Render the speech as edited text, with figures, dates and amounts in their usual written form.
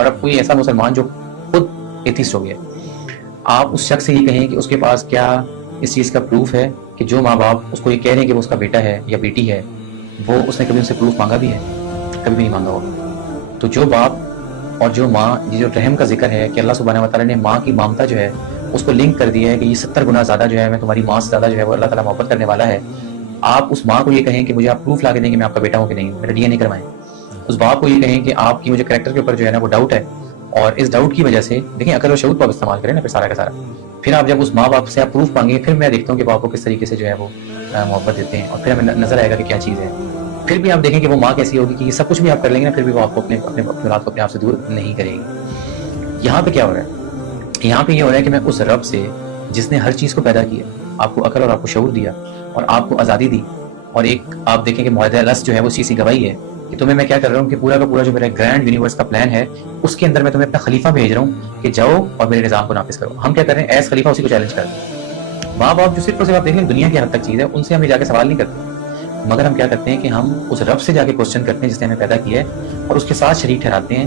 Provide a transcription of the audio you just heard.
اور اب کوئی ایسا مسلمان جو خود ایتھیسٹ ہو گیا، آپ اس شخص سے یہ کہیں کہ اس کے پاس کیا اس چیز کا پروف ہے کہ جو ماں باپ اس کو یہ کہہ رہے ہیں کہ وہ اس کا بیٹا ہے یا بیٹی ہے، وہ اس نے کبھی ان سے پروف مانگا بھی ہے؟ کبھی بھی نہیں مانگا ہوگا۔ تو جو باپ اور جو ماں، یہ جو رحم کا ذکر ہے کہ اللہ سبحانہ وتعالیٰ نے ماں کی مامتا جو ہے اس کو لنک کر دیا ہے کہ یہ 70 گنا زیادہ جو ہے میں تمہاری ماں سے زیادہ جو ہے وہ اللہ تعالیٰ محبت کرنے والا ہے، آپ اس ماں کو یہ کہیں کہ مجھے آپ پروف لا کے دیں کہ میں آپ کا بیٹا ہوں کہ نہیں، میرا ڈی این اے کروائیں۔ اس باپ کو یہ کہیں کہ آپ کی مجھے کریکٹر کے اوپر جو ہے نا وہ ڈاؤٹ ہے، اور اس ڈاؤٹ کی وجہ سے دیکھیں عقل و شعور کو آپ استعمال کریں نا پھر سارا کا سارا، پھر آپ جب اس ماں باپ سے آپ پروف مانگیں پھر میں دیکھتا ہوں کہ باپ کو کس طریقے سے جو ہے وہ محبت دیتے ہیں، اور پھر ہمیں نظر آئے گا کہ کیا چیز ہے۔ پھر بھی آپ دیکھیں کہ وہ ماں کیسی ہوگی کہ یہ سب کچھ بھی آپ کر لیں گے نا، پھر بھی وہ آپ کو اپنے اولاد کو اپنے آپ سے دور نہیں کرے گی۔ یہاں پہ کیا ہو رہا ہے؟ یہاں پہ یہ ہو رہا ہے کہ میں اس رب سے جس نے ہر چیز کو پیدا کیا، آپ کو عقل اور آپ کو شعور دیا اور آپ کو آزادی دی، اور ایک آپ دیکھیں کہ معاہدہ رس جو ہے وہ اس چیز کی گواہی ہے کہ تمہیں میں کیا کر رہا ہوں کہ پورا کا پورا جو میرا گرینڈ یونیورس کا پلان ہے اس کے اندر میں تمہیں اپنا خلیفہ بھیج رہا ہوں کہ جاؤ اور میرے نظام کو نافذ کرو۔ ہم کیا کر رہے ہیں؟ ایز خلیفہ اسی کو چیلنج کر رہے ہیں۔ ماں باپ جو صرف اور صرف آپ دیکھ لیں دنیا کی حد تک چیز ہے، ان سے ہم جا کے سوال نہیں کرتے، مگر ہم کیا کرتے ہیں کہ ہم اس رب سے جا کے کوشچن کرتے ہیں جس نے ہمیں پیدا کیا ہے اور اس کے ساتھ شریک ٹھہراتے ہیں